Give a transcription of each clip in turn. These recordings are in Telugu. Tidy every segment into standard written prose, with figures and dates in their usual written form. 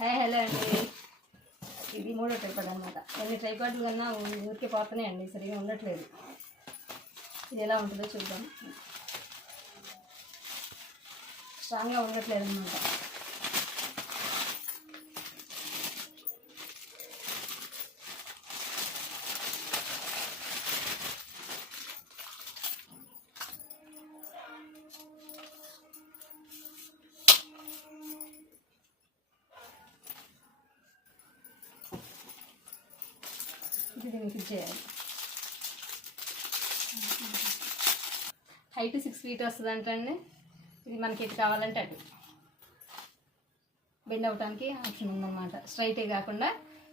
హలో అండి, ఇది మూడో ట్రైపాడ్ అనమాట. ఎన్ని ట్రైపాడ్లు కన్నా ఊరికే పోతున్నాయండి, సరిగా ఉండట్లేదు. ఇది ఎలా ఉంటుందో చూద్దాం. స్ట్రాంగ్గా ఉండట్లేదు అనమాట. ఇది దీనికి ఫిట్ చేయాలి. హైట్ 6 feet వస్తుంది అంటండి. ఇది మనకి ఎటు కావాలంటే అటు బెండ్ అవ్వడానికి ఆప్షన్ ఉందన్నమాట. స్ట్రైటే కాకుండా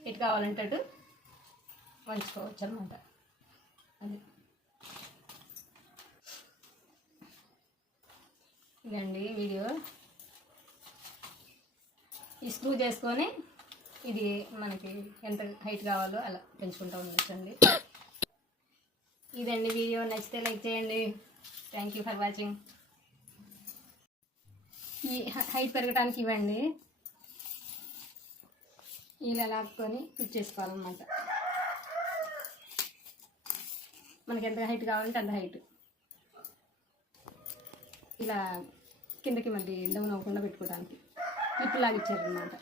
ఎటు కావాలంటే అటు వంచుకోవచ్చు అనమాట. అది ఇదండి వీడియో. ఈ స్క్రూ చేసుకొని ఇది మనకి ఎంత హైట్ కావాలో అలా పెంచుకుంటూ ఉండొచ్చండి. ఇదండి వీడియో. నచ్చితే లైక్ చేయండి. Thank you for watching. ఈ హైట్ పెరగడానికి ఇవ్వండి, ఇలా లాక్కొని ఫిట్ చేసుకోవాలన్నమాట. మనకి ఎంత హైట్ కావాలంటే అంత హైట్ ఇలా కిందకి మళ్ళీ డౌన్ అవ్వకుండా పెట్టుకోవడానికి క్లిప్ లాగా ఇచ్చారనమాట.